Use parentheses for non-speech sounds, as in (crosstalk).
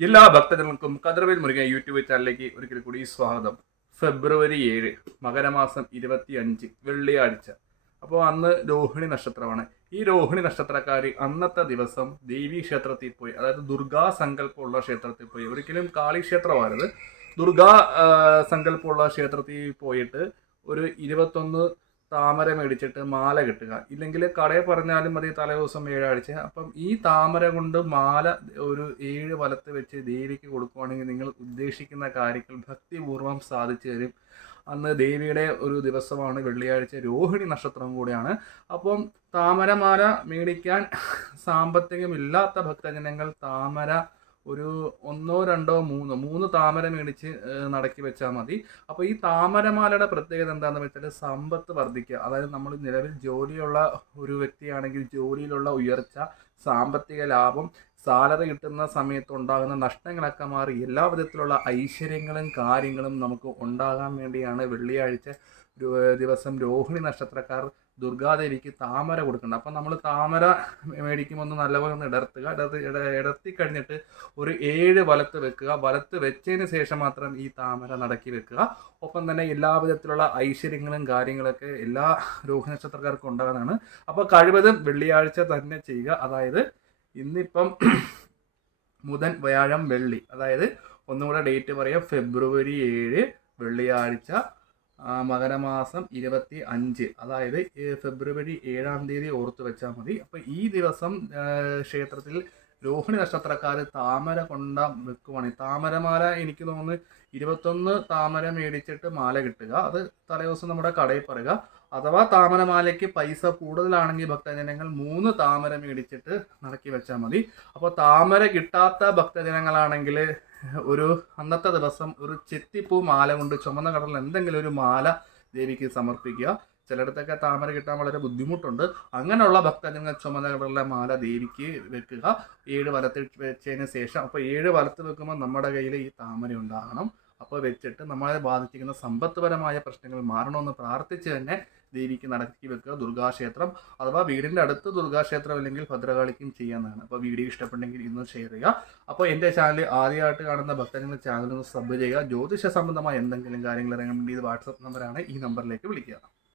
എല്ലാ ഭക്തജനങ്ങൾക്കും കതിർവേൽ മുരുകൻ യൂട്യൂബ് ചാനലിലേക്ക് ഒരിക്കൽ കൂടി സ്വാഗതം. ഫെബ്രുവരി ഏഴ് മകരമാസം ഇരുപത്തി അഞ്ച് വെള്ളിയാഴ്ച. അപ്പോൾ അന്ന് രോഹിണി നക്ഷത്രമാണ്. ഈ രോഹിണി നക്ഷത്രക്കാർ അന്നത്തെ ദിവസം ദേവീ ക്ഷേത്രത്തിൽ പോയി അതായത് ദുർഗാ സങ്കല്പമുള്ള ക്ഷേത്രത്തിൽ പോയി. ഒരിക്കലും കാളി ക്ഷേത്രമായിരുന്നു ദുർഗാ സങ്കല്പമുള്ള ക്ഷേത്രത്തിൽ പോയിട്ട് ഒരു ഇരുപത്തൊന്ന് താമര മേടിച്ചിട്ട് മാല കിട്ടുക. ഇല്ലെങ്കിൽ കടയിൽ പറഞ്ഞാലും മതി തലേദിവസം ഏഴാഴ്ച അപ്പം ഈ താമര കൊണ്ട് മാല ഒരു ഏഴ് വലത്ത് വെച്ച് ദേവിക്ക് കൊടുക്കുവാണെങ്കിൽ നിങ്ങൾ ഉദ്ദേശിക്കുന്ന കാര്യങ്ങൾ ഭക്തിപൂർവം സാധിച്ചു തരും. അന്ന് ദേവിയുടെ ഒരു ദിവസമാണ് വെള്ളിയാഴ്ച രോഹിണി നക്ഷത്രം കൂടിയാണ്. അപ്പം താമരമാല മേടിക്കാൻ സാമ്പത്തികമില്ലാത്ത ഭക്തജനങ്ങൾ താമര ഒരു ഒന്നോ രണ്ടോ മൂന്നോ മൂന്ന് താമര മേടിച്ച് നടക്കി വെച്ചാൽ മതി. അപ്പോൾ ഈ താമരമാലയുടെ പ്രത്യേകത എന്താണെന്ന് വെച്ചാൽ സമ്പത്ത് വർദ്ധിക്കുക. അതായത് നമ്മൾ നിലവിൽ ജോലിയുള്ള ഒരു വ്യക്തിയാണെങ്കിൽ ജോലിയിലുള്ള ഉയർച്ച സാമ്പത്തിക ലാഭം സാലറി കിട്ടുന്ന സമയത്ത് ഉണ്ടാകുന്ന നഷ്ടങ്ങളൊക്കെ മാറി എല്ലാ വിധത്തിലുള്ള ഐശ്വര്യങ്ങളും കാര്യങ്ങളും നമുക്ക് ഉണ്ടാകാൻ വേണ്ടിയാണ് വെള്ളിയാഴ്ച ദിവസം രോഹിണി നക്ഷത്രക്കാർ ദുർഗാദേവിക്ക് താമര കൊടുക്കുന്നത് അപ്പം നമ്മൾ താമര മേടിക്കുമ്പോൾ നല്ലപോലെ ഒന്ന് ഇടർത്തുക. ഇടർത്തി ഇടർത്തി കഴിഞ്ഞിട്ട് ഒരു ഏഴ് വലത്ത് വെക്കുക. വലത്ത് വെച്ചതിന് ശേഷം മാത്രം ഈ താമര നടക്കി വെക്കുക. ഒപ്പം തന്നെ എല്ലാ വിധത്തിലുള്ള ഐശ്വര്യങ്ങളും കാര്യങ്ങളൊക്കെ എല്ലാ രോഹിണി നക്ഷത്രക്കാർക്കും ഉണ്ടാകുന്നതാണ്. അപ്പോൾ കഴിവതും വെള്ളിയാഴ്ച തന്നെ ചെയ്യുക. അതായത് ഇന്നിപ്പം (clears throat) ബുധൻ വ്യാഴം വെള്ളി. അതായത് ഒന്നും കൂടെ ഡേറ്റ് പറയാം. ഫെബ്രുവരി ഏഴ് വെള്ളിയാഴ്ച മകരമാസം ഇരുപത്തി അഞ്ച്. അതായത് ഫെബ്രുവരി ഏഴാം തീയതി ഓർത്ത് വെച്ചാൽ മതി. അപ്പോൾ ഈ ദിവസം ക്ഷേത്രത്തിൽ രോഹിണി നക്ഷത്രക്കാർ താമര കൊണ്ട വെക്കുവാണ്. താമരമാല എനിക്ക് തോന്നുന്നു ഇരുപത്തൊന്ന് താമര മേടിച്ചിട്ട് മാല കിട്ടുക. അത് തലേദിവസം നമ്മുടെ കടയിൽ പറയുക. അഥവാ താമരമാലയ്ക്ക് പൈസ കൂടുതലാണെങ്കിൽ ഭക്തജനങ്ങൾ മൂന്ന് താമര മേടിച്ചിട്ട് നടക്കി വെച്ചാൽ മതി. അപ്പോൾ താമര കിട്ടാത്ത ഭക്തജനങ്ങളാണെങ്കിൽ ഒരു അന്നത്തെ ദിവസം ഒരു ചെത്തിപ്പൂ മാല കൊണ്ട് ചുമന്ന കടലിൽ എന്തെങ്കിലും ഒരു മാല ദേവിക്ക് സമർപ്പിക്കുക. ചിലയിടത്തൊക്കെ താമര കിട്ടാൻ വളരെ ബുദ്ധിമുട്ടുണ്ട്. അങ്ങനെയുള്ള ഭക്തജനങ്ങൾ ചുമന്ന കടലിലെ മാല ദേവിക്ക് വെക്കുക. ഏഴ് വലത്ത് വെച്ചതിന് ശേഷം അപ്പോൾ ഏഴ് വലത്ത് വെക്കുമ്പോൾ നമ്മുടെ കയ്യിൽ ഈ താമര ഉണ്ടാകണം. അപ്പോൾ വെച്ചിട്ട് നമ്മളെ ബാധിച്ചിരിക്കുന്ന സമ്പത്ത്പരമായ പ്രശ്നങ്ങൾ മാറണമെന്ന് പ്രാർത്ഥിച്ച് തന്നെ ദേവിക്ക് നടത്തി വെക്കുക. ദുർഗാക്ഷേത്രം അഥവാ വീടിന്റെ അടുത്ത് ദുർഗാക്ഷേത്രം അല്ലെങ്കിൽ ഭദ്രകാളിക്കും ചെയ്യാവുന്നതാണ്. അപ്പോൾ വീഡിയോ ഇഷ്ടപ്പെട്ടെങ്കിൽ ഇന്ന് ഷെയർ ചെയ്യുക. അപ്പോൾ എന്റെ ചാനൽ ആദ്യമായിട്ട് കാണുന്ന ഭക്തങ്ങൾ ചാനൽ ഒന്ന് സബ് ചെയ്യുക. ജ്യോതിഷ സംബന്ധമായ എന്തെങ്കിലും കാര്യങ്ങൾ അറിയാൻ വേണ്ടി ഇത് വാട്സപ്പ് നമ്പറാണ് ഈ നമ്പറിലേക്ക് വിളിക്കുക.